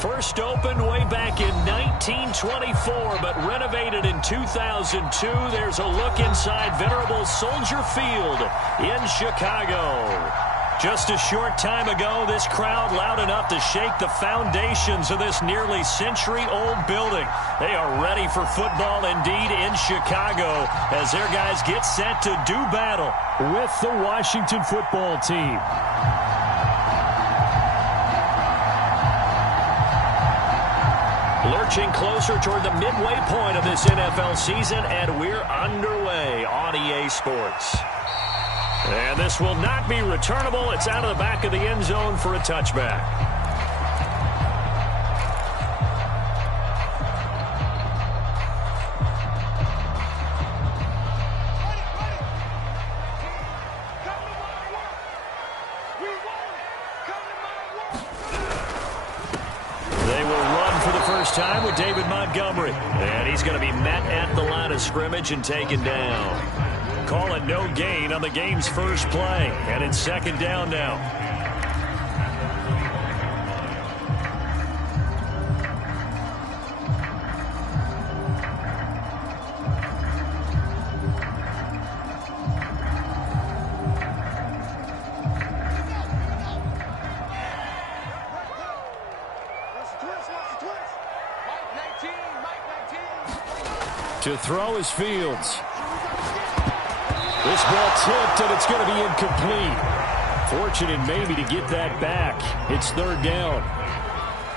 First opened way back in 1924, but renovated in 2002. There's a look inside venerable Soldier Field in Chicago. Just a short time ago, this crowd loud enough to shake the foundations of this nearly century-old building. They are ready for football indeed in Chicago as their guys get set to do battle with the Washington football team. Lurching closer toward the midway point of this NFL season, and we're underway on EA Sports. And this will not be returnable. It's out of the back of the end zone for a touchback. Time with David Montgomery, and he's going to be met at the line of scrimmage and taken down. Calling no gain on the game's first play, and it's second down now. To throw is Fields. This ball tipped, and it's going to be incomplete. Fortunate maybe to get that back. It's third down.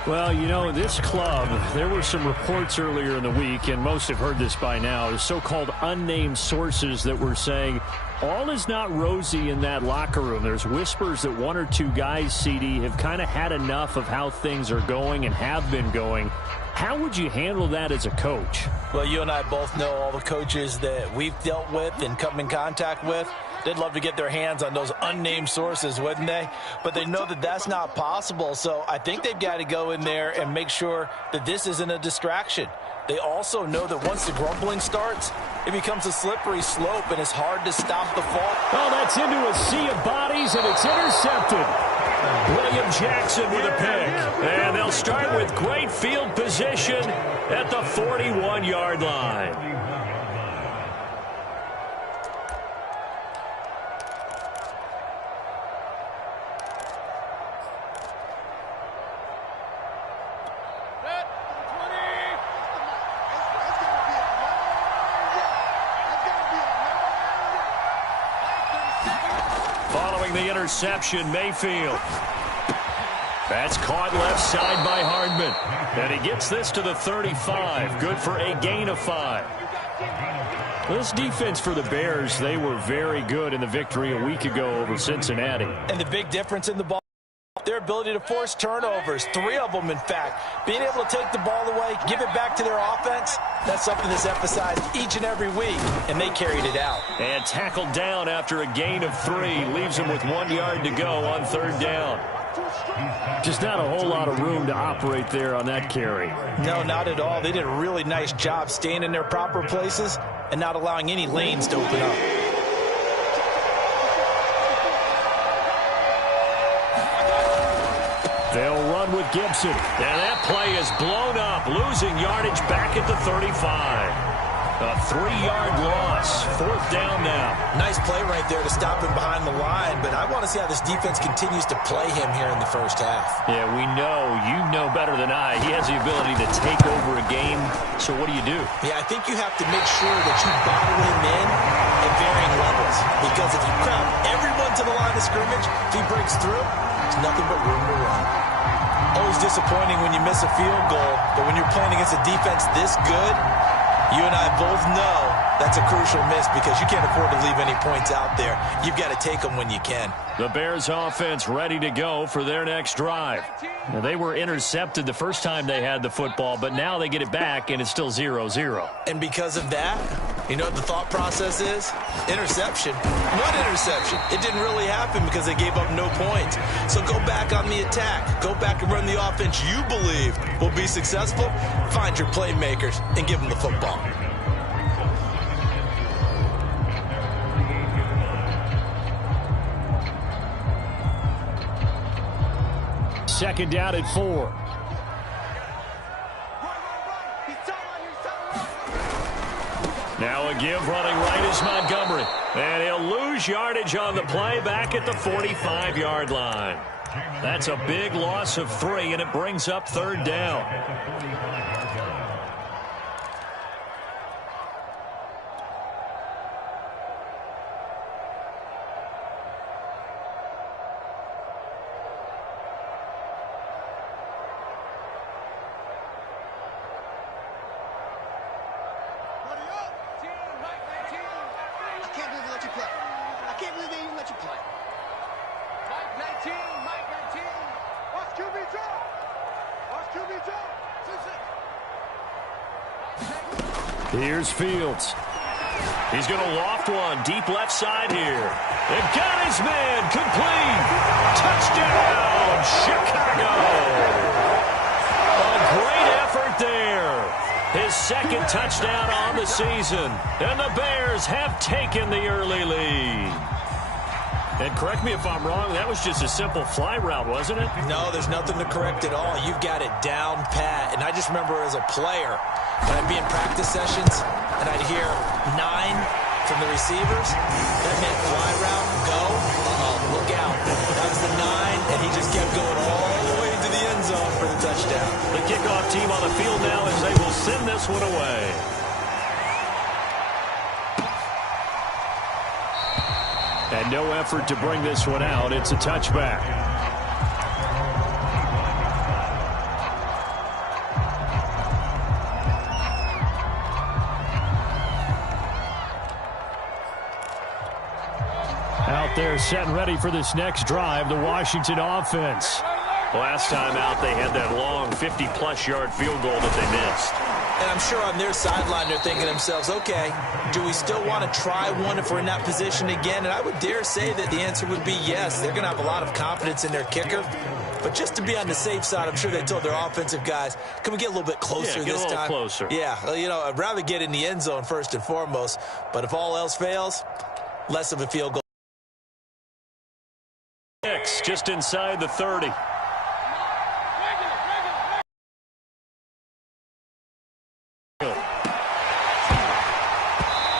Well, you know, this club, there were some reports earlier in the week, and most have heard this by now, the so-called unnamed sources that were saying all is not rosy in that locker room. There's whispers that one or two guys, CD, have kind of had enough of how things are going and have been going. How would you handle that as a coach? Well, you and I both know all the coaches that we've dealt with and come in contact with. They'd love to get their hands on those unnamed sources, wouldn't they? But they know that that's not possible, so I think they've got to go in there and make sure that this isn't a distraction. They also know that once the grumbling starts, it becomes a slippery slope, and it's hard to stop the fall. Oh, that's into a sea of bodies, and it's intercepted. William Jackson with a pick. And they'll start with great field position at the 41-yard line. The interception, Mayfield. That's caught left side by Hardman. And he gets this to the 35. Good for a gain of 5. This defense for the Bears, they were very good in the victory a week ago over Cincinnati. And the big difference in the ball, their ability to force turnovers, 3 of them, in fact. Being able to take the ball away, give it back to their offense, that's something that's emphasized each and every week, and they carried it out. And tackled down after a gain of 3. Leaves him with 1 yard to go on third down. Just not a whole lot of room to operate there on that carry. No, not at all. They did a really nice job staying in their proper places and not allowing any lanes to open up. They'll run with Gibson. And that play is blown up, losing yardage back at the 35. A 3-yard loss. Fourth down now. Nice play right there to stop him behind the line, but I want to see how this defense continues to play him here in the first half. Yeah, we know. You know better than I. He has the ability to take over a game. So what do you do? Yeah, I think you have to make sure that you bottle him in at varying levels, because if you crowd everyone to the line of scrimmage, if he breaks through, there's nothing but room to run. Always disappointing when you miss a field goal, but when you're playing against a defense this good, you and I both know that's a crucial miss because you can't afford to leave any points out there. You've got to take them when you can. The Bears offense ready to go for their next drive. Now, they were intercepted the first time they had the football, but now they get it back, and it's still 0-0. And because of that, you know what the thought process is? Interception. One interception. It didn't really happen because they gave up no points. So go back on the attack. Go back and run the offense you believe will be successful. Find your playmakers and give them the football. Second down at 4. give running right is Montgomery. And he'll lose yardage on the play back at the 45-yard line. That's a big loss of 3, and it brings up 3rd down. Here's Fields. He's going to loft one deep left side here. And got his man complete. Touchdown, Chicago. A great effort there. His 2nd touchdown on the season. And the Bears have taken the early lead. And correct me if I'm wrong, that was just a simple fly route, wasn't it? No, there's nothing to correct at all. You've got it down pat. And I just remember as a player, when I'd be in practice sessions and I'd hear 9 from the receivers, that meant fly route, go, look out. That was the 9, and he just kept going all the way to the end zone for the touchdown. The kickoff team on the field now as they will send this one away. And no effort to bring this one out. It's a touchback. Out there set and ready for this next drive, the Washington offense. Last time out, they had that long 50-plus yard field goal that they missed. And I'm sure on their sideline they're thinking to themselves, okay, do we still want to try one if we're in that position again? And I would dare say that the answer would be yes. They're going to have a lot of confidence in their kicker. But just to be on the safe side, I'm sure they told their offensive guys, can we get a little bit closer this time? Get a little closer. Yeah, you know, I'd rather get in the end zone first and foremost. But if all else fails, less of a field goal. Just inside the 30.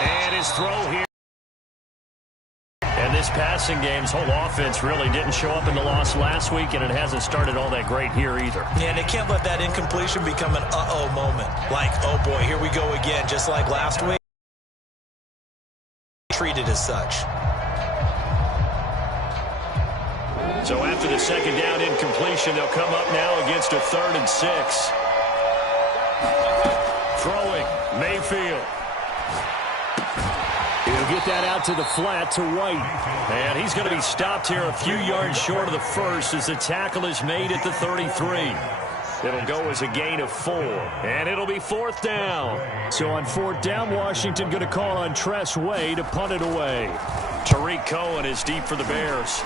And his throw here. And this passing game's whole offense really didn't show up in the loss last week, and it hasn't started all that great here either. Yeah, and they can't let that incompletion become an uh-oh moment. Like, oh boy, here we go again, just like last week. Treated as such. So after the 2nd down incompletion, they'll come up now against a 3rd and 6. Throwing, Mayfield. He'll get that out to the flat to White. And he's going to be stopped here a few yards short of the first as the tackle is made at the 33. It'll go as a gain of 4. And it'll be 4th down. So on 4th down, Washington going to call on Tress Way to punt it away. Tariq Cohen is deep for the Bears.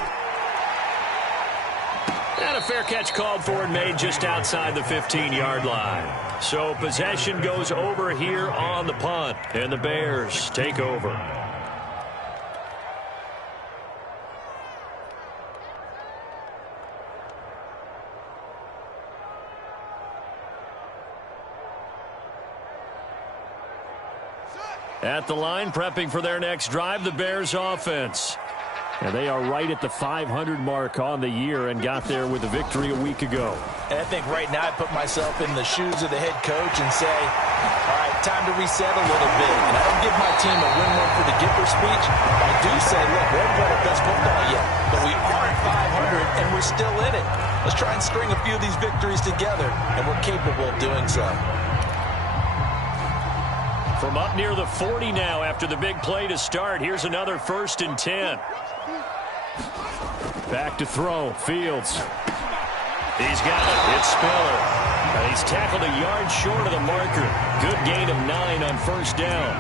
And a fair catch called for and made just outside the 15-yard line. So possession goes over here on the punt, and the Bears take over. At the line, prepping for their next drive, the Bears offense. And they are right at the 500 mark on the year and got there with a victory a week ago. And I think right now I put myself in the shoes of the head coach and say, all right, time to reset a little bit. And I don't give my team a win one for the Gipper speech. I do say, look, we haven't played our best football yet, but we are at 500 and we're still in it. Let's try and string a few of these victories together, and we're capable of doing so. From up near the 40 now after the big play to start, here's another 1st and 10. Back to throw, Fields. He's got it. It's Spiller. And he's tackled a yard short of the marker. Good gain of 9 on 1st down.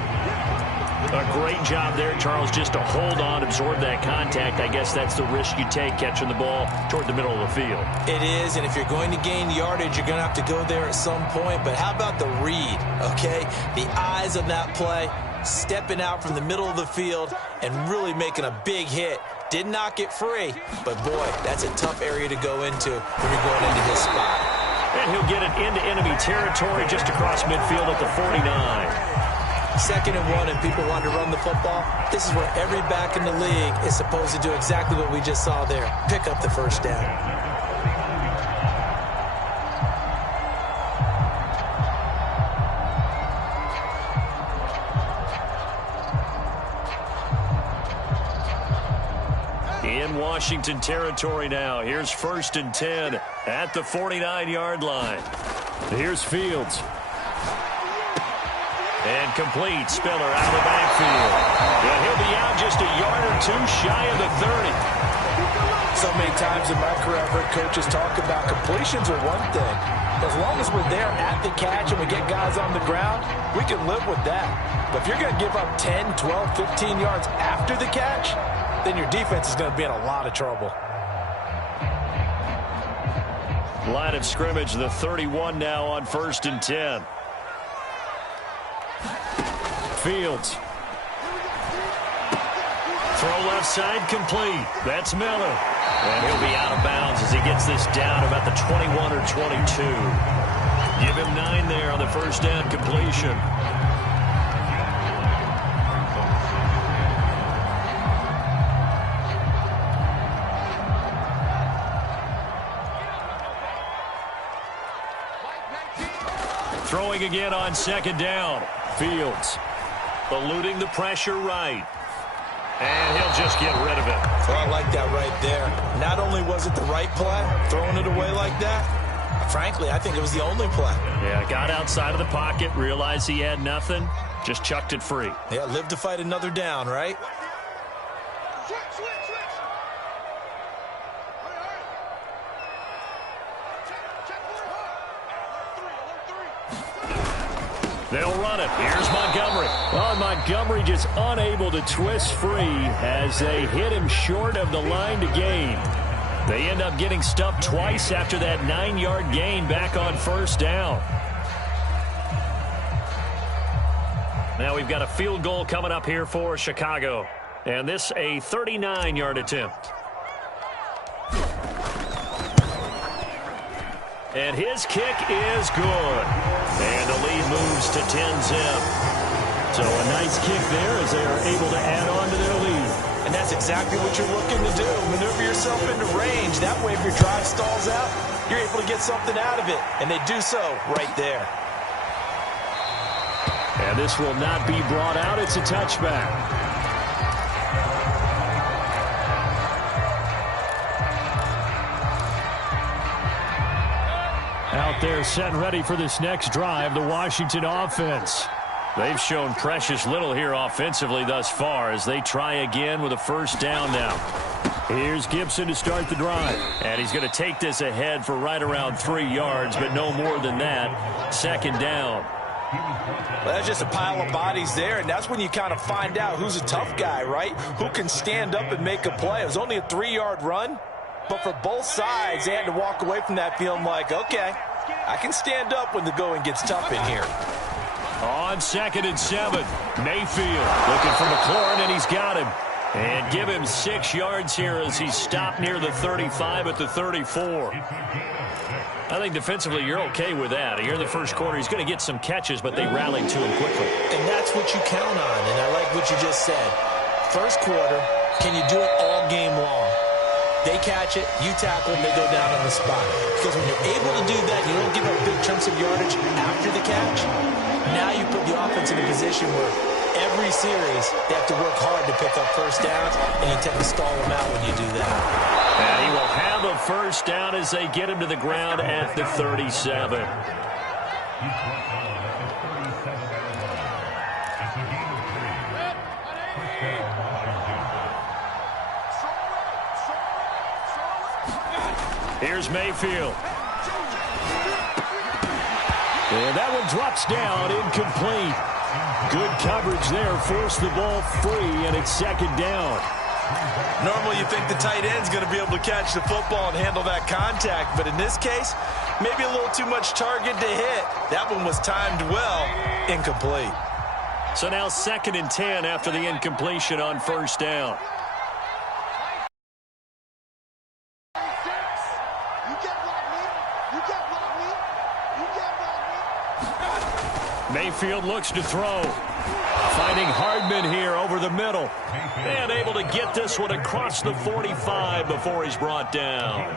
A great job there, Charles, just to hold on, absorb that contact. I guess that's the risk you take catching the ball toward the middle of the field. It is, and if you're going to gain yardage, you're going to have to go there at some point. But how about the read, okay? The eyes of that play, stepping out from the middle of the field and really making a big hit. Did not get free, but boy, that's a tough area to go into when you're going into his spot. And he'll get it into enemy territory just across midfield at the 49. 2nd and 1 and people want to run the football, this is where every back in the league is supposed to do exactly what we just saw there. Pick up the first down. In Washington territory now. Here's 1st and 10 at the 49-yard line. Here's Fields. And complete. Spiller out of the backfield. And he'll be out just a yard or two shy of the 30. So many times in my career, I've heard coaches talk about completions are one thing. As long as we're there at the catch and we get guys on the ground, we can live with that. But if you're going to give up 10, 12, 15 yards after the catch, then your defense is going to be in a lot of trouble. Line of scrimmage, the 31 now on 1st and 10. Fields. Throw left side complete. That's Miller. And he'll be out of bounds as he gets this down about the 21 or 22. Give him 9 there on the first down completion. Throwing again on 2nd down. Fields eluding the pressure right. And he'll just get rid of it. So I like that right there. Not only was it the right play, throwing it away like that, frankly, I think it was the only play. Yeah, got outside of the pocket, realized he had nothing, just chucked it free. Yeah, live to fight another down, right? They'll run it. Here's Montgomery. Well, Montgomery just unable to twist free as they hit him short of the line to gain. They end up getting stuffed twice after that 9-yard gain back on 1st down. Now we've got a field goal coming up here for Chicago. And this a 39-yard attempt. And his kick is good. And the lead moves to 10-zip. So a nice kick there as they are able to add on to their lead. And that's exactly what you're looking to do. Maneuver yourself into range. That way, if your drive stalls out, you're able to get something out of it. And they do so right there. And this will not be brought out. It's a touchback. Out there set and ready for this next drive, the Washington offense. They've shown precious little here offensively thus far as they try again with a 1st down now. Here's Gibson to start the drive. And he's going to take this ahead for right around 3 yards, but no more than that. 2nd down. Well, that's just a pile of bodies there, and that's when you kind of find out who's a tough guy, right? Who can stand up and make a play. It was only a 3-yard run. But for both sides, they had to walk away from that feeling like, okay, I can stand up when the going gets tough in here. On 2nd and 7, Mayfield looking for McLaurin, and he's got him. And give him 6 yards here as he's stopped near the 35 at the 34. I think defensively you're okay with that. Here in the first quarter, he's going to get some catches, but they rallied to him quickly. And that's what you count on, and I like what you just said. First quarter, can you do it all game long? They catch it, you tackle them, they go down on the spot. Because when you're able to do that, you don't give up big chunks of yardage after the catch. Now you put the offense in a position where every series they have to work hard to pick up 1st downs, and you tend to stall them out when you do that. And he will have a 1st down as they get him to the ground at the 37. Here's Mayfield. And that one drops down, incomplete. Good coverage there, forced the ball free, and it's 2nd down. Normally you think the tight end's going to be able to catch the football and handle that contact, but in this case, maybe a little too much target to hit. That one was timed well, incomplete. So now 2nd and 10 after the incompletion on 1st down. Mayfield looks to throw. Finding Hardman here over the middle. And able to get this one across the 45 before he's brought down.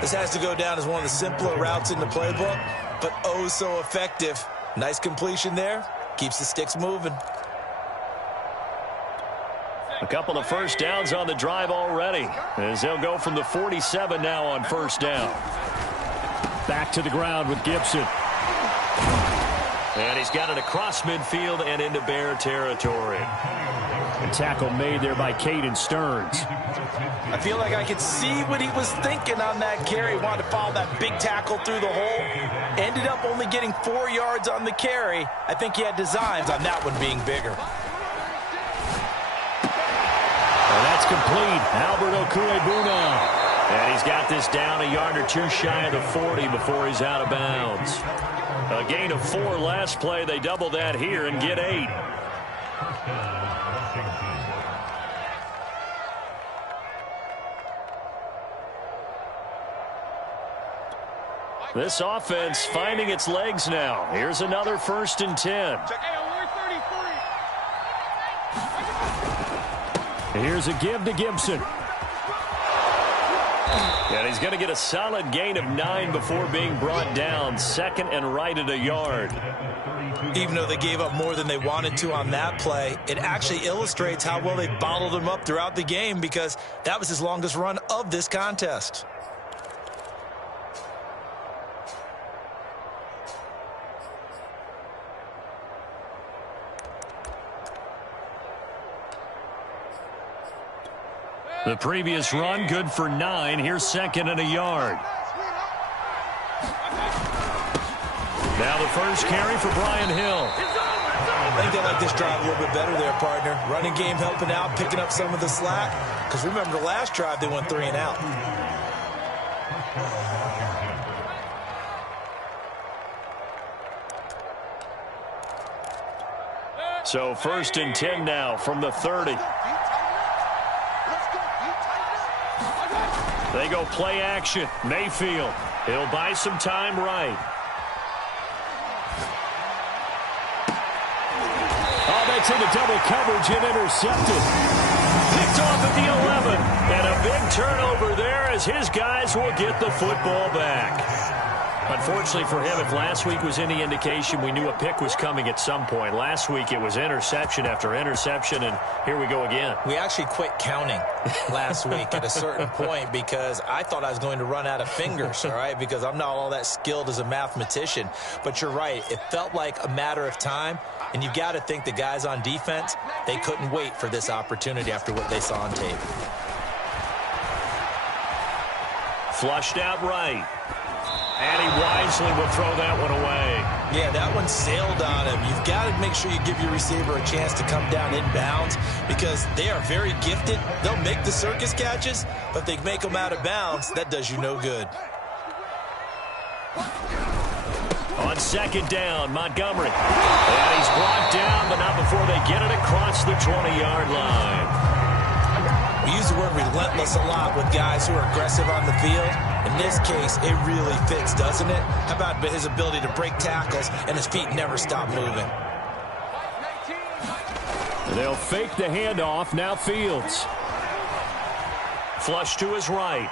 This has to go down as one of the simpler routes in the playbook, but oh so effective. Nice completion there. Keeps the sticks moving. A couple of first downs on the drive already, as they'll go from the 47 now on first down. Back to the ground with Gibson. And he's got it across midfield and into Bear territory. A tackle made there by Caden Stearns. I feel like I could see what he was thinking on that carry. Wanted to follow that big tackle through the hole. Ended up only getting 4 yards on the carry. I think he had designs on that one being bigger. And that's complete. Albert Okwuegbunam. And he's got this down a yard or two shy of the 40 before he's out of bounds. A gain of 4 last play. They double that here and get 8. This offense finding its legs now. Here's another 1st and 10. Here's a give to Gibson. And he's going to get a solid gain of 9 before being brought down. 2nd and right at a yard. Even though they gave up more than they wanted to on that play, it actually illustrates how well they bottled him up throughout the game, because that was his longest run of this contest. The previous run good for 9. Here's 2nd and a yard. Now the first carry for Brian Hill. I think they like this drive a little bit better there, partner. Running game helping out, picking up some of the slack. Because remember, the last drive they went 3 and out. So 1st and 10 now from the 30. They go play action. Mayfield. He'll buy some time right. Oh, that's into double coverage and intercepted. Picked off at the 11. And a big turnover there as his guys will get the football back. Unfortunately for him, if last week was any indication, we knew a pick was coming at some point. Last week it was interception after interception, and here we go again. We actually quit counting last week at a certain point because I thought I was going to run out of fingers, all right, because I'm not all that skilled as a mathematician. But you're right. It felt like a matter of time, and you've got to think the guys on defense, they couldn't wait for this opportunity after what they saw on tape. Flushed out right. And he wisely will throw that one away. Yeah, that one sailed on him. You've got to make sure you give your receiver a chance to come down inbounds because they are very gifted. They'll make the circus catches, but if they make them out of bounds, that does you no good. On 2nd down, Montgomery. And he's brought down, but not before they get it across the 20-yard line. We use the word relentless a lot with guys who are aggressive on the field. In this case, it really fits, doesn't it? How about his ability to break tackles and his feet never stop moving? They'll fake the handoff. Now Fields. Flush to his right.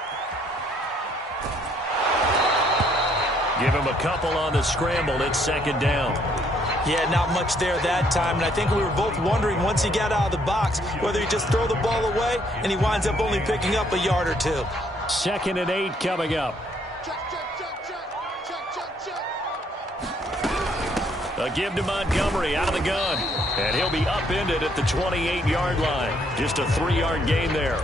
Give him a couple on the scramble. It's 2nd down. Yeah, not much there that time, and I think we were both wondering once he got out of the box whether he just throw the ball away and he winds up only picking up a yard or 2. 2nd and 8 coming up. A give to Montgomery out of the gun, and he'll be upended at the 28-yard line. Just a 3-yard gain there.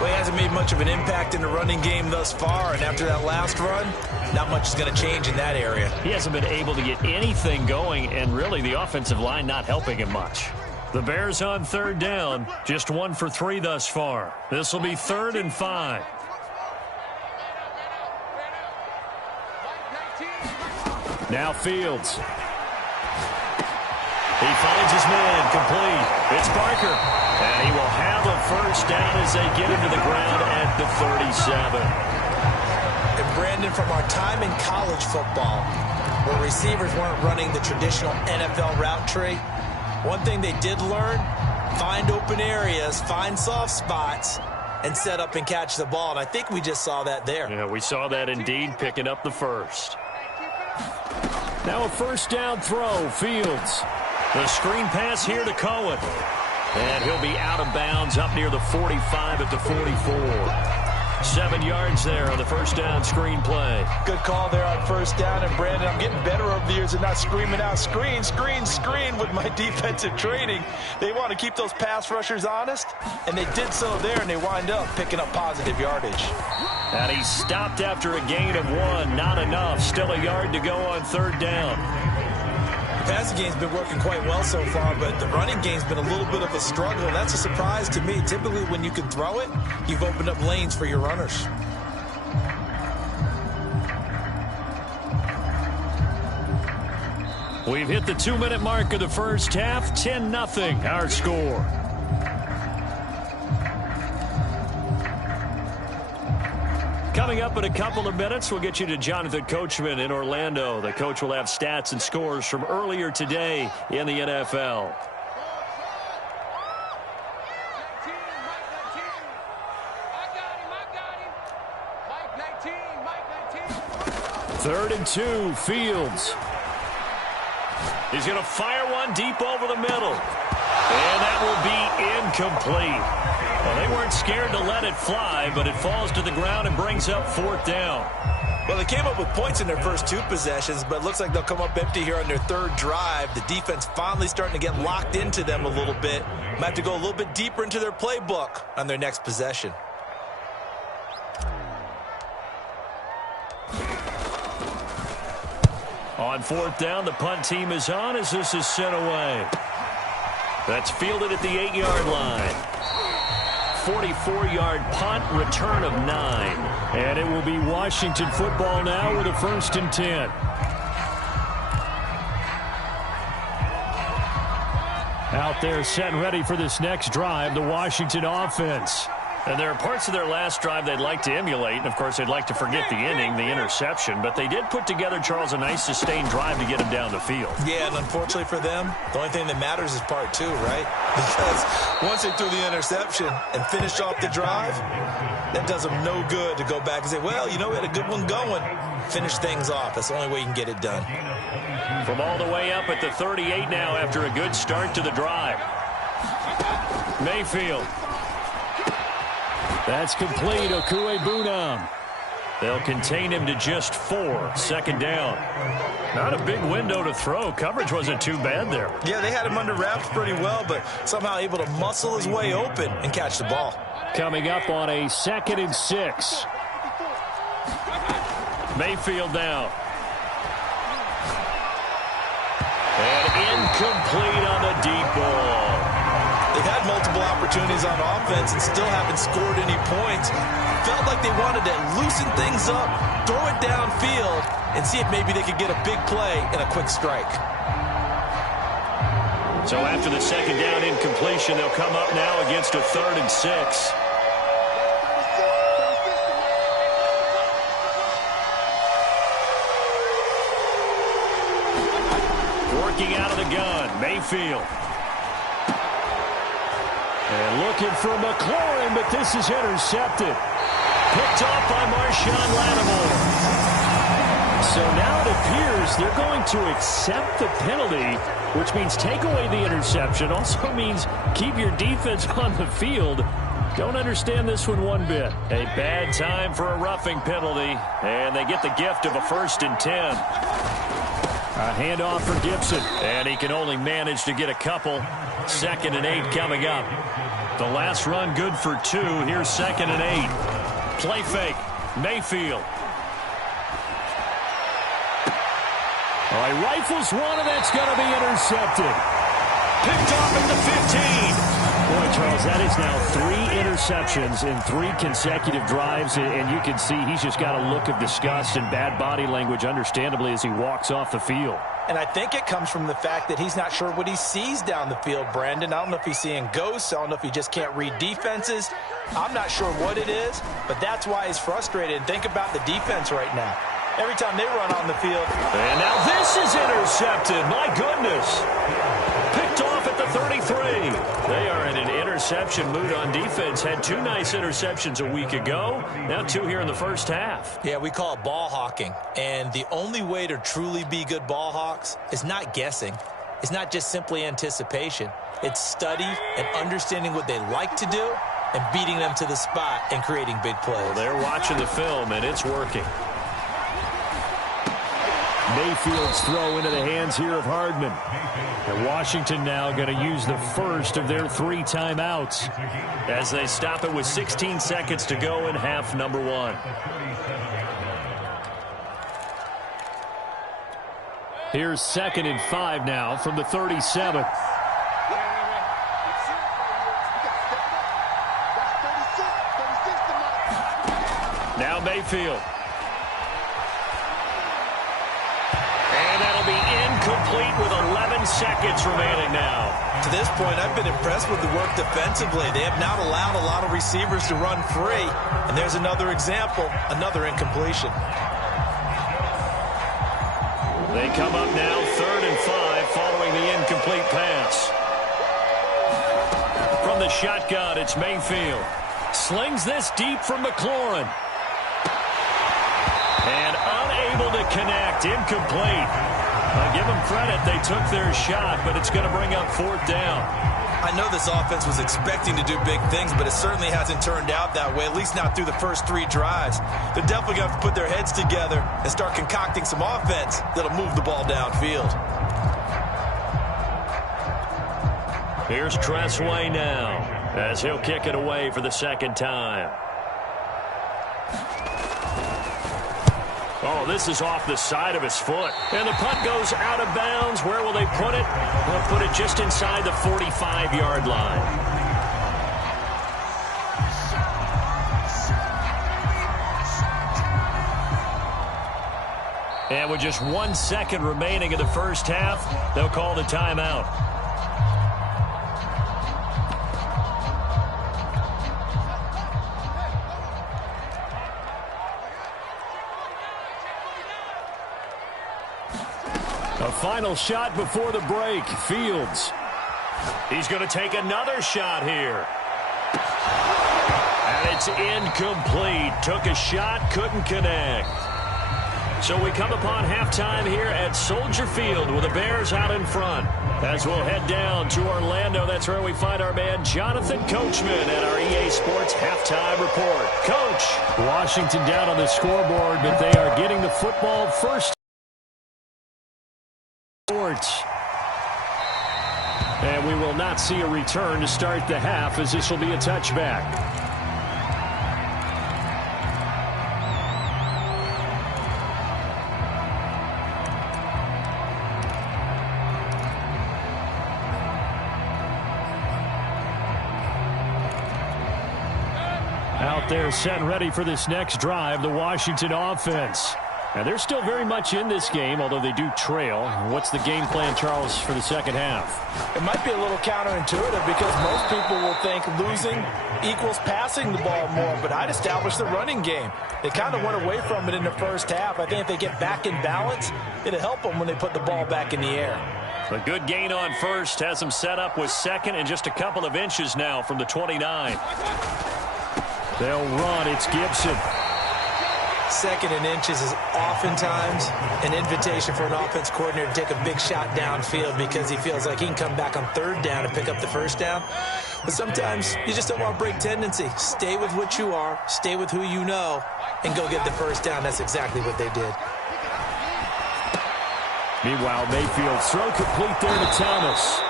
Well, he hasn't made much of an impact in the running game thus far, and after that last run, not much is going to change in that area. He hasn't been able to get anything going, and really the offensive line not helping him much. The Bears on 3rd down, just 1 for 3 thus far. This will be 3rd and 5. Now Fields. He finds his man complete. It's Parker. And he will have a first down as they get him to the ground at the 37. And Brandon, from our time in college football, where receivers weren't running the traditional NFL route tree, One thing they did learn, find open areas, find soft spots, and set up and catch the ball. And I think we just saw that there. Yeah, we saw that indeed, picking up the first. Now a first down throw, Fields. The screen pass here to Cohen. And he'll be out of bounds up near the 45 at the 44. 7 yards there on the first down screen play. Good call there on first down. And, Brandon, I'm getting better over the years and not screaming out, screen, screen, screen with my defensive training. They want to keep those pass rushers honest, and they did so there, and they wind up picking up positive yardage. And he stopped after a gain of 1. Not enough. Still a yard to go on third down. The passing game's been working quite well so far, but the running game's been a little bit of a struggle, and that's a surprise to me. Typically, when you can throw it, you've opened up lanes for your runners. We've hit the 2-minute mark of the first half. 10-0, our score. Coming up in a couple of minutes, we'll get you to Jonathan Coachman in Orlando. The coach will have stats and scores from earlier today in the NFL. Third and 2, Fields. He's going to fire one deep over the middle. And that will be incomplete. Well, they weren't scared to let it fly, but it falls to the ground and brings up fourth down. Well, they came up with points in their first 2 possessions, but it looks like they'll come up empty here on their third drive. The defense finally starting to get locked into them a little bit. Might have to go a little bit deeper into their playbook on their next possession. On fourth down, the punt team is on as this is sent away. That's fielded at the 8-yard line. 44-yard punt, return of 9. And it will be Washington football now with a 1st and 10. Out there set and ready for this next drive, the Washington offense. And there are parts of their last drive they'd like to emulate. And, of course, they'd like to forget the inning, the interception. But they did put together, Charles, a nice sustained drive to get him down the field. Yeah, and unfortunately for them, the only thing that matters is part 2, right? Because once they threw the interception and finished off the drive, that does them no good to go back and say, well, you know, we had a good one going. Finish things off. That's the only way you can get it done. From all the way up at the 38 now after a good start to the drive. Mayfield. That's complete. Okuegbunam. They'll contain him to just 4. Second down. Not a big window to throw. Coverage wasn't too bad there. Yeah, they had him under wraps pretty well, but somehow able to muscle his way open and catch the ball. Coming up on a 2nd and 6. Mayfield down. And incomplete on the deep ball. They've had multiple opportunities on offense and still haven't scored any points. Felt like they wanted to loosen things up, throw it downfield, and see if maybe they could get a big play and a quick strike. So after the second down incompletion, they'll come up now against a 3rd and 6. Working out of the gun, Mayfield. And looking for McLaurin, but this is intercepted. Picked off by Marshawn Lattimore. So now it appears they're going to accept the penalty, which means take away the interception. Also means keep your defense on the field. Don't understand this one bit. A bad time for a roughing penalty, and they get the gift of a 1st and 10. A handoff for Gibson, and he can only manage to get a couple. 2nd and 8 coming up. The last run good for 2. Here's 2nd and 8. Play fake. Mayfield. All right, rifles one, and that's going to be intercepted. Picked off at the 15. Boy, Charles, that is now 3 interceptions in 3 consecutive drives, and you can see he's just got a look of disgust and bad body language, understandably, as he walks off the field. And I think it comes from the fact that he's not sure what he sees down the field, Brandon. I don't know if he's seeing ghosts. I don't know if he just can't read defenses. I'm not sure what it is, but that's why he's frustrated. And think about the defense right now. Every time they run on the field. And now this is intercepted. My goodness. Picked off at the 23. They are in an interception mood on defense. Had 2 nice interceptions a week ago. Now 2 here in the first half. Yeah, we call it ball hawking. And the only way to truly be good ball hawks is not guessing. It's not just simply anticipation. It's study and understanding what they like to do and beating them to the spot and creating big plays. Well, they're watching the film, and it's working. Mayfield's throw into the hands here of Hardman. And Washington now going to use the first of their 3 timeouts as they stop it with 16 seconds to go in half number 1. Here's 2nd and 5 now from the 37. Now Mayfield. And that'll be incomplete with 11 seconds remaining now. To this point, I've been impressed with the work defensively. They have not allowed a lot of receivers to run free. And there's another example, another incompletion. They come up now 3rd and 5 following the incomplete pass. From the shotgun, it's Mayfield. Slings this deep from McLaurin. And unable to connect. Incomplete. I give them credit. They took their shot, but it's going to bring up 4th down. I know this offense was expecting to do big things, but it certainly hasn't turned out that way, at least not through the first 3 drives. They're definitely going to have to put their heads together and start concocting some offense that'll move the ball downfield. Here's Tressway now as he'll kick it away for the 2nd time. Oh, this is off the side of his foot. And the punt goes out of bounds. Where will they put it? They'll put it just inside the 45-yard line. And with just 1 second remaining in the first half, they'll call the timeout. A final shot before the break. Fields. He's going to take another shot here. And it's incomplete. Took a shot, couldn't connect. So we come upon halftime here at Soldier Field with the Bears out in front. As we'll head down to Orlando, that's where we find our man Jonathan Coachman at our EA Sports Halftime Report. Coach. Washington down on the scoreboard, but they are getting the football first. And we will not see a return to start the half, as this will be a touchback. Out there set and ready for this next drive, the Washington offense. Now, they're still very much in this game, although they do trail. What's the game plan, Charles, for the second half? It might be a little counterintuitive because most people will think losing equals passing the ball more, but I'd establish the running game. They kind of went away from it in the first half. I think if they get back in balance, it'll help them when they put the ball back in the air. A good gain on first has them set up with 2nd and just a couple of inches now from the 29. They'll run. It's Gibson. 2nd and inches is oftentimes an invitation for an offense coordinator to take a big shot downfield because he feels like he can come back on 3rd down and pick up the 1st down. But sometimes you just don't want to break tendency. Stay with what you are, stay with who you know, and go get the 1st down. That's exactly what they did. Meanwhile, Mayfield's throw complete there to Thomas.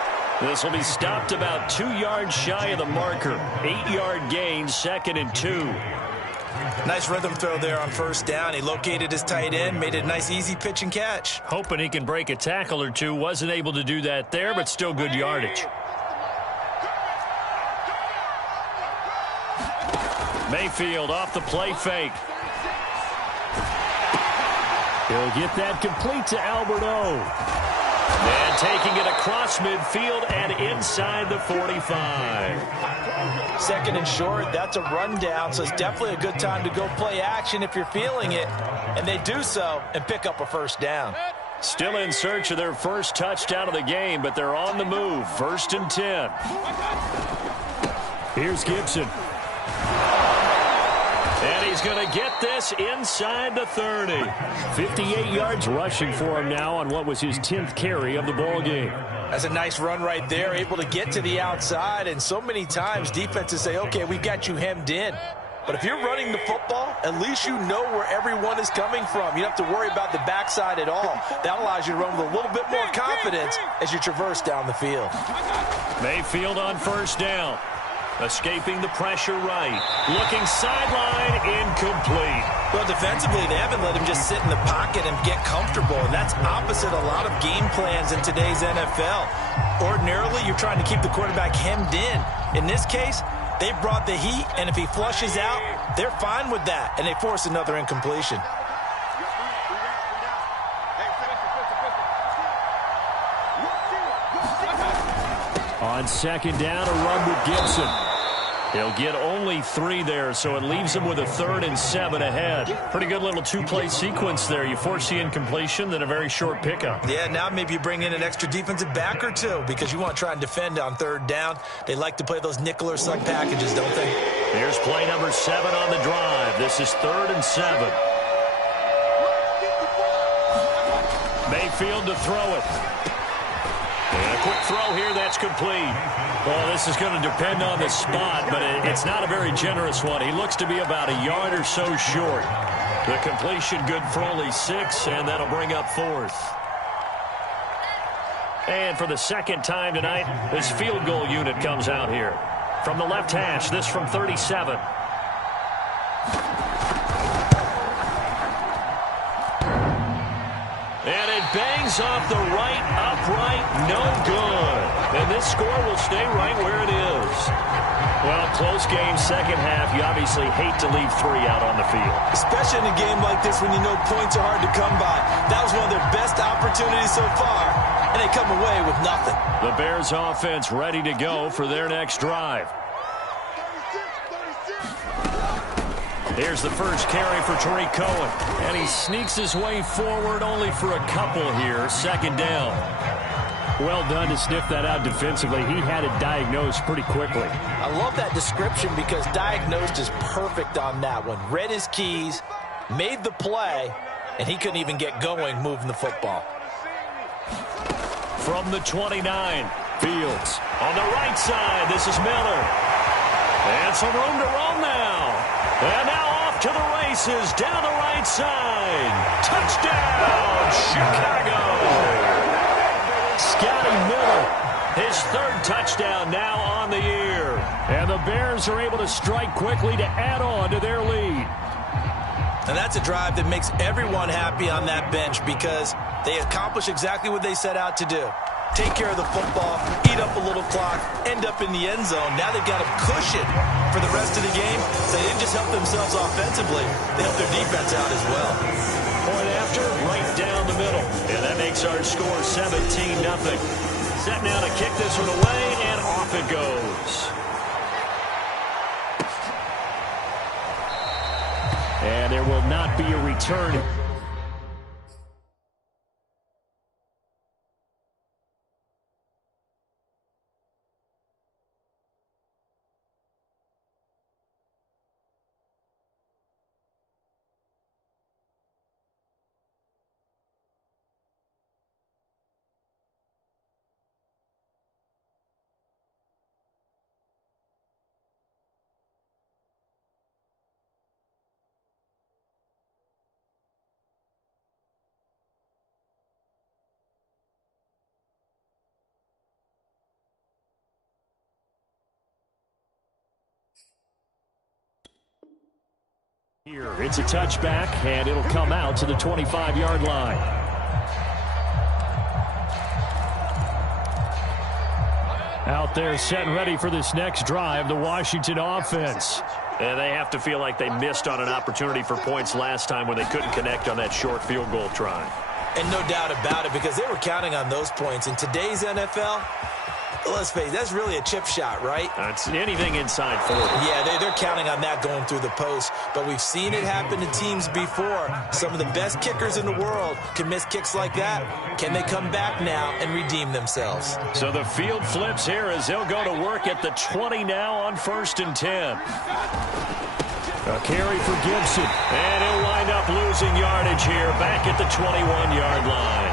This will be stopped about 2 yards shy of the marker. 8-yard gain, 2nd and 2. Nice rhythm throw there on 1st down. He located his tight end, made it a nice easy pitch and catch. Hoping he can break a tackle or two. Wasn't able to do that there, but still good yardage. Mayfield off the play fake. He'll get that complete to Albert O. And taking it across midfield and inside the 45. 2nd and short, that's a rundown, so it's definitely a good time to go play action if you're feeling it. And they do so and pick up a 1st down. Still in search of their first touchdown of the game, but they're on the move. 1st and 10. Here's Gibson. And he's going to get this inside the 30. 58 yards rushing for him now on what was his 10th carry of the ball game. That's a nice run right there, able to get to the outside. And so many times defenses say, okay, we got you hemmed in. But if you're running the football, at least you know where everyone is coming from. You don't have to worry about the backside at all. That allows you to run with a little bit more confidence as you traverse down the field. Mayfield on 1st down. Escaping the pressure right. Looking sideline, incomplete. Well, defensively, they haven't let him just sit in the pocket and get comfortable. And that's opposite a lot of game plans in today's NFL. Ordinarily, you're trying to keep the quarterback hemmed in. In this case, they brought the heat, and if he flushes out, they're fine with that, and they force another incompletion. On 2nd down, a run with Gibson. He'll get only 3 there, so it leaves him with a 3rd and 7 ahead. Pretty good little 2-play sequence there. You force the incompletion, then a very short pickup. Yeah, now maybe you bring in an extra defensive back or two because you want to try and defend on 3rd down. They like to play those nickel or suck packages, don't they? Here's play number 7 on the drive. This is 3rd and 7. Mayfield to throw it. And a quick throw here, that's complete. Well, this is going to depend on the spot, but it's not a very generous one. He looks to be about a yard or so short. The completion good for only 6, and that'll bring up 4th. And for the 2nd time tonight, this field goal unit comes out here. From the left hash, this from 37. And it bangs off the right upright, no good. And this score will stay right where it is. Well, close game, 2nd half. You obviously hate to leave 3 out on the field. Especially in a game like this when you know points are hard to come by. That was one of their best opportunities so far, and they come away with nothing. The Bears offense ready to go for their next drive. Here's the first carry for Tariq Cohen. And he sneaks his way forward only for a couple here. 2nd down. Well done to sniff that out defensively. He had it diagnosed pretty quickly. I love that description because diagnosed is perfect on that one. Read his keys, made the play, and he couldn't even get going moving the football. From the 29, Fields. On the right side, this is Miller. And some room to roam now. And now off to the races, down the right side. Touchdown, Chicago. Scotty Miller, his 3rd touchdown now on the year. And the Bears are able to strike quickly to add on to their lead. And that's a drive that makes everyone happy on that bench because they accomplish exactly what they set out to do. Take care of the football, eat up a little clock, end up in the end zone. Now they've got a cushion for the rest of the game. So they didn't just help themselves offensively, they helped their defense out as well. Point after, right down the middle. And that makes our score 17-0. Set now to kick this one away, and off it goes. And there will not be a return. Here, it's a touchback, and it'll come out to the 25-yard line. Out there set and ready for this next drive, the Washington offense. And they have to feel like they missed on an opportunity for points last time when they couldn't connect on that short field goal try. And no doubt about it, because they were counting on those points. In today's NFL, let's face it, that's really a chip shot, right? That's anything inside 40. Yeah, they're counting on that going through the post. But we've seen it happen to teams before. Some of the best kickers in the world can miss kicks like that. Can they come back now and redeem themselves? So the field flips here as they'll go to work at the 20 now on 1st and 10. A carry for Gibson. And he'll wind up losing yardage here back at the 21-yard line.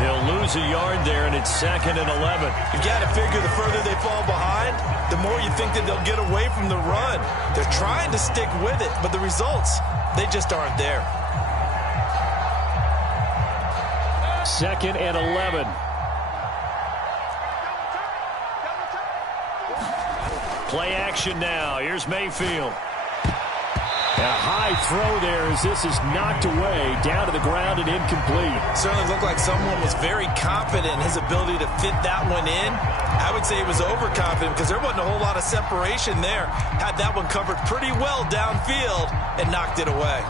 They'll lose a yard there, and it's 2nd and 11. You've got to figure the further they fall behind, the more you think that they'll get away from the run. They're trying to stick with it, but the results, they just aren't there. 2nd and 11. Play action now. Here's Mayfield. A high throw there as this is knocked away, down to the ground and incomplete. Certainly looked like someone was very confident in his ability to fit that one in. I would say he was overconfident because there wasn't a whole lot of separation there. Had that one covered pretty well downfield and knocked it away.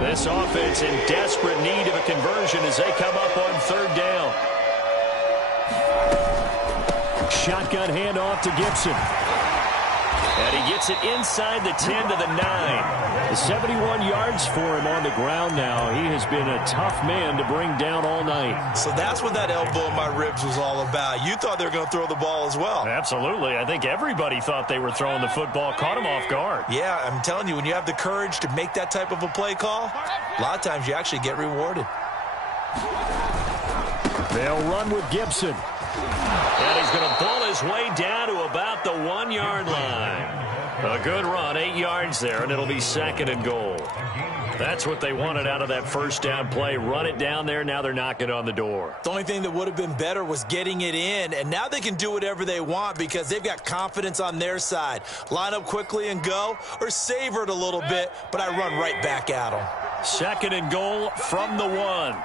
This offense in desperate need of a conversion as they come up on 3rd down. Shotgun handoff to Gibson. And he gets it inside the 10 to the 9. 71 yards for him on the ground now. He has been a tough man to bring down all night. So that's what that elbow in my ribs was all about. You thought they were going to throw the ball as well. Absolutely. I think everybody thought they were throwing the football. Caught him off guard. Yeah, I'm telling you, when you have the courage to make that type of a play call, a lot of times you actually get rewarded. They'll run with Gibson. And he's going to pull his way down to about the 1-yard line. A good run, 8 yards there, and it'll be 2nd and goal. That's what they wanted out of that first down play. Run it down there. Now they're knocking on the door. The only thing that would have been better was getting it in, and now they can do whatever they want because they've got confidence on their side. Line up quickly and go, or savor it a little bit, but I run right back at them. 2nd and goal from the 1.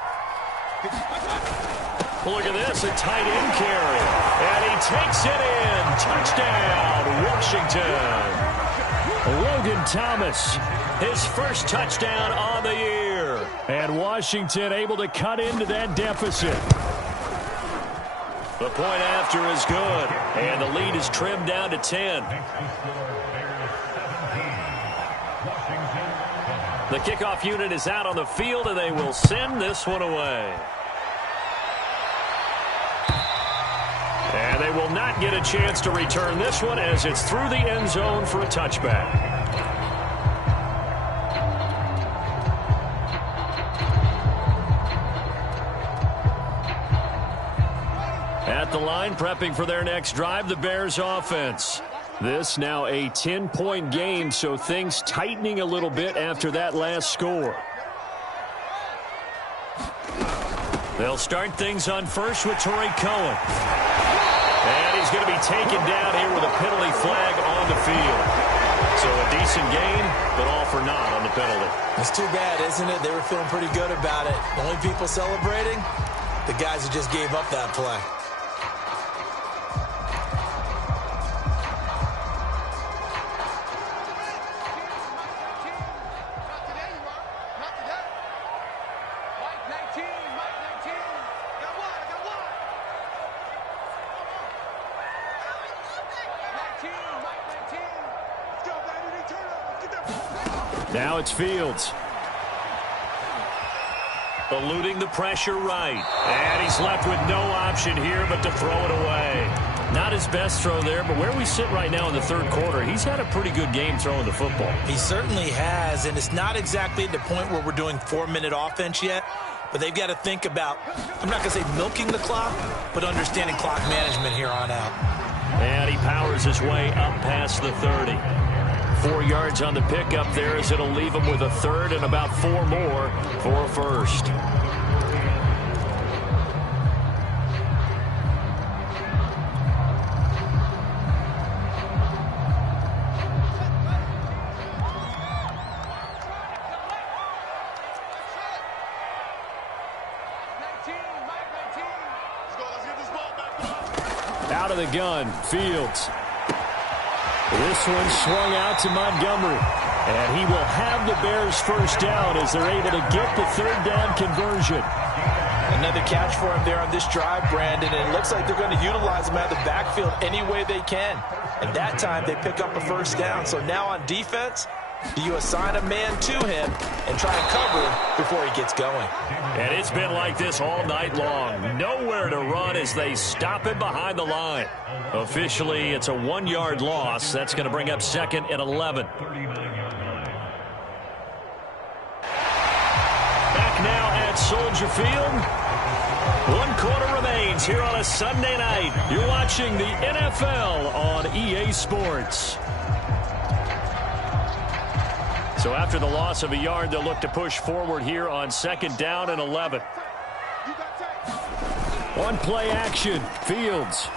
Look at this, a tight end carry. And he takes it in. Touchdown, Washington. Logan Thomas, his first touchdown on the year. And Washington able to cut into that deficit. The point after is good. And the lead is trimmed down to 10. The kickoff unit is out on the field, and they will send this one away. And they will not get a chance to return this one as it's through the end zone for a touchback. At the line, prepping for their next drive, the Bears offense. This now a 10-point game, so things tightening a little bit after that last score. They'll start things on first with Tariq Cohen. And he's going to be taken down here with a penalty flag on the field. So a decent gain, but all for naught on the penalty. It's too bad, isn't it? They were feeling pretty good about it. The only people celebrating, the guys who just gave up that play. Now it's Fields. Eluding the pressure right. And he's left with no option here but to throw it away. Not his best throw there, but where we sit right now in the 3rd quarter, he's had a pretty good game throwing the football. He certainly has, and it's not exactly at the point where we're doing 4-minute offense yet, but they've got to think about, I'm not going to say milking the clock, but understanding clock management here on out. And he powers his way up past the 30. 4 yards on the pickup there as it'll leave him with a 3rd and about 4 more for a first. Out of the gun, Fields. This one swung out to Montgomery. And he will have the Bears first down as they're able to get the third down conversion. Another catch for him there on this drive, Brandon, and it looks like they're going to utilize him out of the backfield any way they can. And that time they pick up a first down. So now on defense, do you assign a man to him and try and cover him before he gets going? And it's been like this all night long. Nowhere to run as they stop him behind the line. Officially, it's a 1-yard loss. That's going to bring up 2nd and 11. Back now at Soldier Field. 1 quarter remains here on a Sunday night. You're watching the NFL on EA Sports. So after the loss of a yard, they'll look to push forward here on 2nd down and 11. On play action, Fields.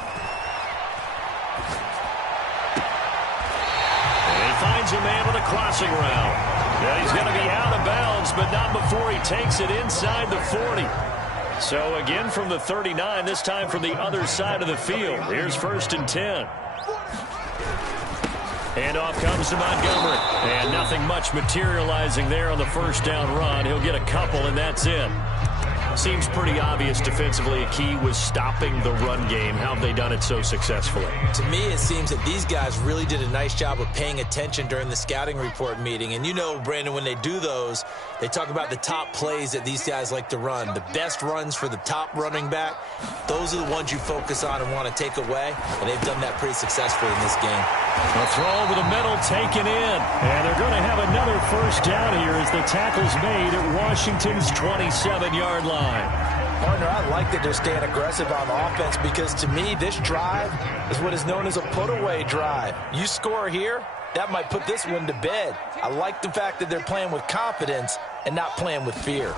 And he finds a man with a crossing route. Yeah, he's going to be out of bounds, but not before he takes it inside the 40. So again from the 39, this time from the other side of the field. Here's 1st and 10. And off comes to Montgomery. And nothing much materializing there on the first down run. He'll get a couple, and that's it. Seems pretty obvious defensively. A key was stopping the run game. How have they done it so successfully? To me, it seems that these guys really did a nice job of paying attention during the scouting report meeting. And you know, Brandon, when they do those, they talk about the top plays that these guys like to run. The best runs for the top running back, those are the ones you focus on and want to take away. And they've done that pretty successfully in this game. A throw over the middle taken in. And they're going to have another first down here as the tackle's made at Washington's 27-yard line. Partner, I like that they're staying aggressive on offense because to me, this drive is what is known as a put-away drive. You score here, that might put this one to bed. I like the fact that they're playing with confidence and not playing with fear.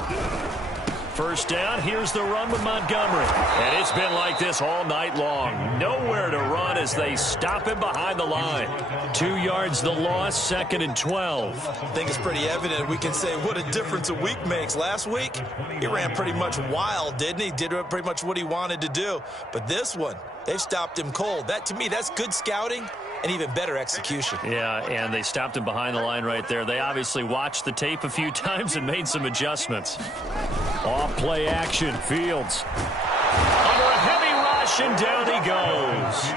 First down, here's the run with Montgomery. And it's been like this all night long. Nowhere to run as they stop him behind the line. 2 yards the loss, 2nd and 12. I think it's pretty evident. We can say what a difference a week makes. Last week, he ran pretty much wild, didn't he? Did pretty much what he wanted to do. But this one, they've stopped him cold. That, to me, that's good scouting and even better execution. Yeah, and they stopped him behind the line right there. They obviously watched the tape a few times and made some adjustments. Off play action, Fields. Under a heavy rush, and down he goes.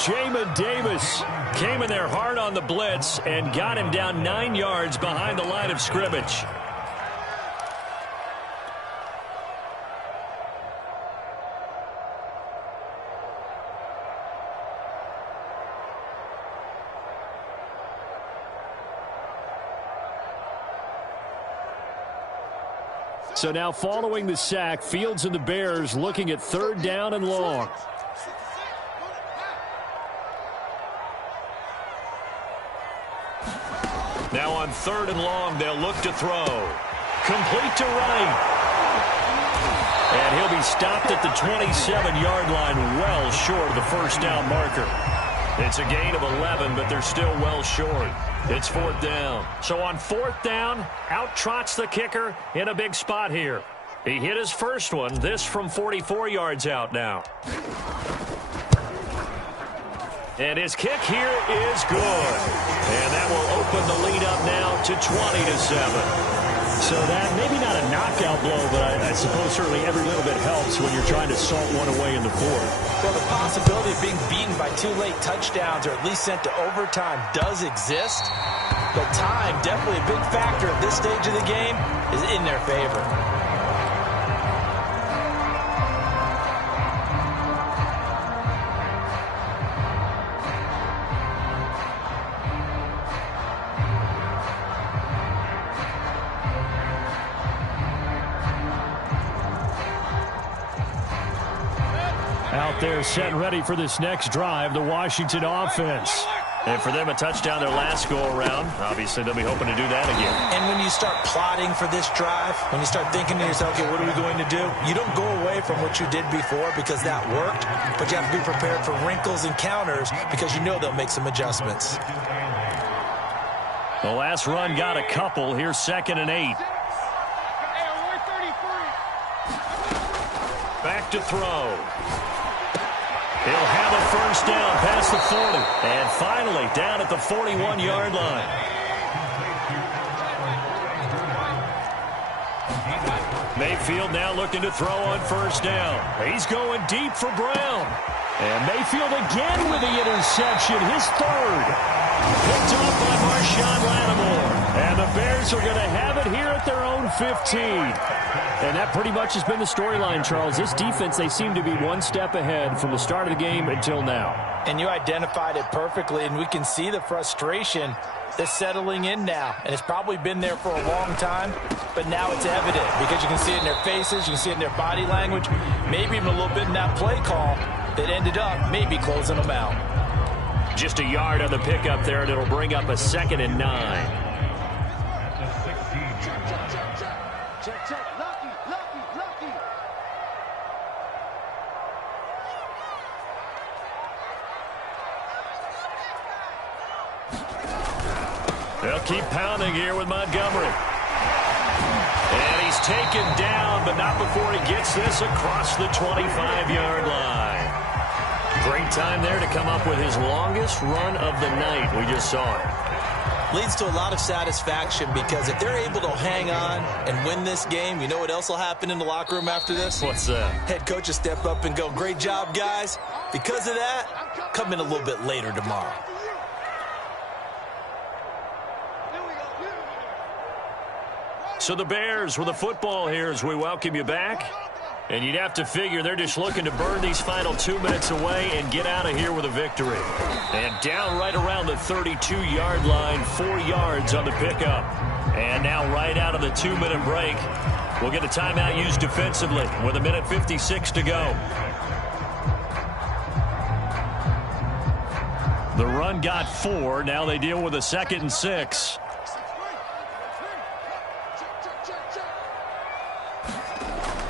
Jamin Davis came in there hard on the blitz and got him down 9 yards behind the line of scrimmage. So now following the sack, Fields and the Bears looking at 3rd down and long. Now on 3rd and long, they'll look to throw. Complete to Wright. And he'll be stopped at the 27-yard line, well short of the first down marker. It's a gain of 11, but they're still well short. It's 4th down. So on 4th down, out trots the kicker in a big spot here. He hit his first one, this from 44 yards out now. And his kick here is good. And that will open the lead up now to 20-7. So that, maybe not a knockout blow, but I suppose certainly every little bit helps when you're trying to salt one away in the 4th. Well, the possibility of being beaten by 2 late touchdowns or at least sent to overtime does exist. But time, definitely a big factor at this stage of the game, is in their favor. Out there set and ready for this next drive, the Washington offense. And for them, a touchdown their last go-around. Obviously, they'll be hoping to do that again. And when you start plotting for this drive, when you start thinking to yourself, okay, what are we going to do? You don't go away from what you did before because that worked, but you have to be prepared for wrinkles and counters because you know they'll make some adjustments. The last run got a couple. Here's 2nd and 8. Back to throw. He'll have a first down past the 40. And finally, down at the 41-yard line. Mayfield now looking to throw on first down. He's going deep for Brown. And Mayfield again with the interception, his third. Picked off by Marshawn Lattimore. And the Bears are going to have it here at their own 15. And that pretty much has been the storyline, Charles. This defense, they seem to be one step ahead from the start of the game until now. And you identified it perfectly, and we can see the frustration that's settling in now. And it's probably been there for a long time, but now it's evident because you can see it in their faces, you can see it in their body language, maybe even a little bit in that play call that ended up maybe closing them out. Just a yard on the pickup there, and it'll bring up a 2nd and 9. They'll keep pounding here with Montgomery. And he's taken down, but not before he gets this across the 25-yard line. Great time there to come up with his longest run of the night. We just saw it. Leads to a lot of satisfaction because if they're able to hang on and win this game, you know what else will happen in the locker room after this? What's that? Head coach will step up and go, great job, guys. Because of that, come in a little bit later tomorrow. So the Bears with the football here as we welcome you back. And you'd have to figure they're just looking to burn these final 2 minutes away and get out of here with a victory. And down right around the 32-yard line, 4 yards on the pickup. And now right out of the 2-minute break, we'll get a timeout used defensively with 1:56 to go. The run got 4. Now they deal with a 2nd and 6.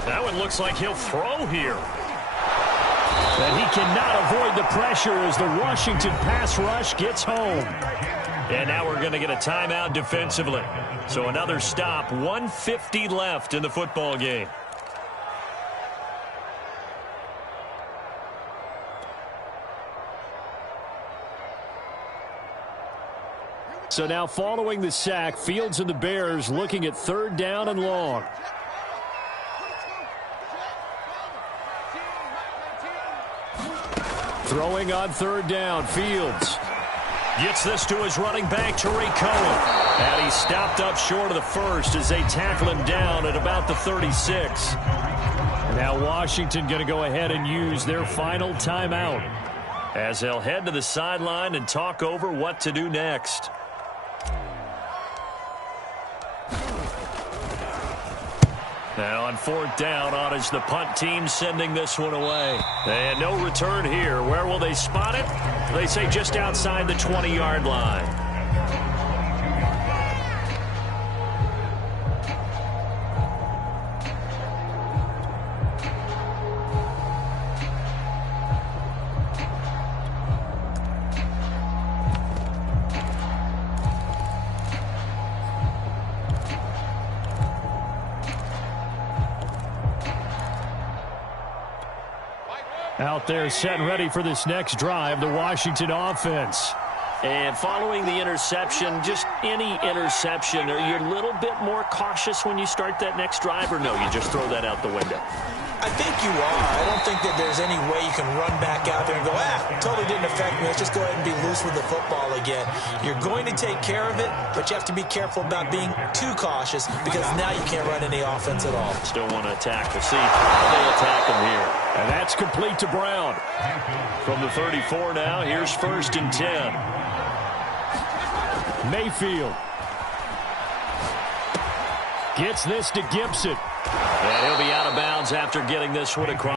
That one looks like he'll throw here. And he cannot avoid the pressure as the Washington pass rush gets home. And now we're going to get a timeout defensively. So another stop, 1:50 left in the football game. So now following the sack, Fields and the Bears looking at 3rd down and long. Throwing on 3rd down, Fields gets this to his running back, Tariq Cohen. And he's stopped up short of the first as they tackle him down at about the 36. Now Washington going to go ahead and use their final timeout as they'll head to the sideline and talk over what to do next. Now on 4th down, on is the punt team sending this one away. And no return here. Where will they spot it? They say just outside the 20-yard line. Out there set and ready for this next drive, the Washington offense. And following the interception, just any interception, are you a little bit more cautious when you start that next drive, or no, you just throw that out the window? I think you are. I don't think that there's any way you can run back out there and go, totally didn't affect me. Let's just go ahead and be loose with the football again. You're going to take care of it, but you have to be careful about being too cautious because now you can't run any offense at all. Still want to attack. We'll see how they attack him here. And that's complete to Brown. From the 34 now, here's 1st and 10. Mayfield gets this to Gibson. And he'll be out of bounds after getting this one across.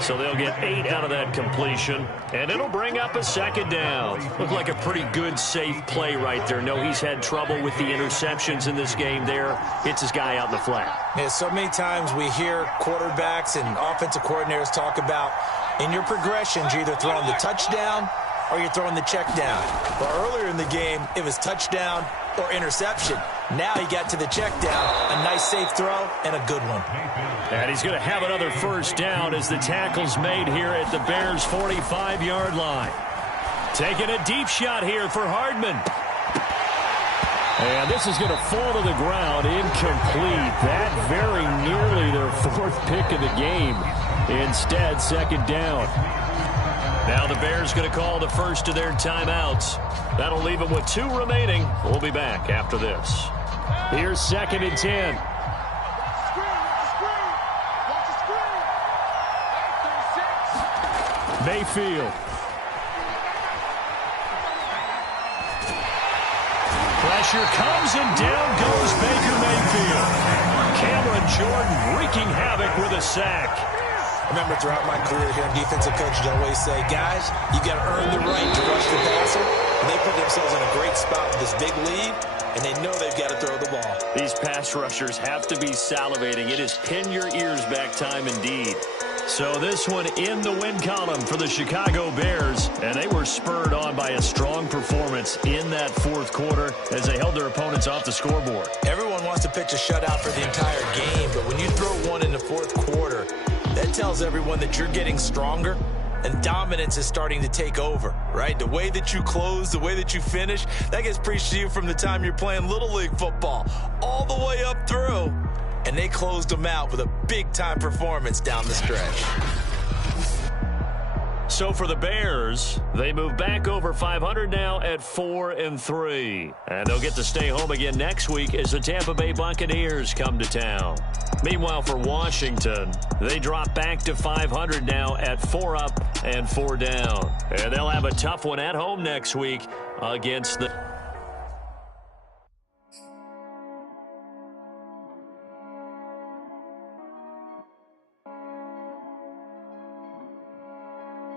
So they'll get 8 out of that completion. And it'll bring up a 2nd down. Looked like a pretty good, safe play right there. No, he's had trouble with the interceptions in this game there. Hits his guy out in the flat. Yeah, so many times we hear quarterbacks and offensive coordinators talk about in your progressions, you're either throwing the touchdown or you're throwing the check down. Well, earlier in the game, it was touchdown or interception. Now he got to the check down. A nice safe throw and a good one. And he's going to have another first down as the tackle's made here at the Bears' 45-yard line. Taking a deep shot here for Hardman. And this is going to fall to the ground, incomplete. That very nearly their fourth pick of the game. Instead, second down. Now the Bears going to call the first of their timeouts. That'll leave them with 2 remaining. We'll be back after this. Here's 2nd and 10. Mayfield. Pressure comes and down goes Baker Mayfield. Cameron Jordan wreaking havoc with a sack. I remember throughout my career here, defensive coaches always say, guys, you got to earn the right to rush the passer. And they put themselves in a great spot with this big lead, and they know they've got to throw the ball. These pass rushers have to be salivating. It is pin your ears back time indeed. So this one in the win column for the Chicago Bears, and they were spurred on by a strong performance in that fourth quarter as they held their opponents off the scoreboard. Everyone wants to pitch a shutout for the entire game, but when you throw one in the fourth quarter, that tells everyone that you're getting stronger and dominance is starting to take over, right? The way that you close, the way that you finish, that gets preached to you from the time you're playing Little League football all the way up through. And they closed them out with a big-time performance down the stretch. So for the Bears, they move back over 500 now at 4-3. And they'll get to stay home again next week as the Tampa Bay Buccaneers come to town. Meanwhile, for Washington, they drop back to 500 now at 4 up and 4 down. And they'll have a tough one at home next week against the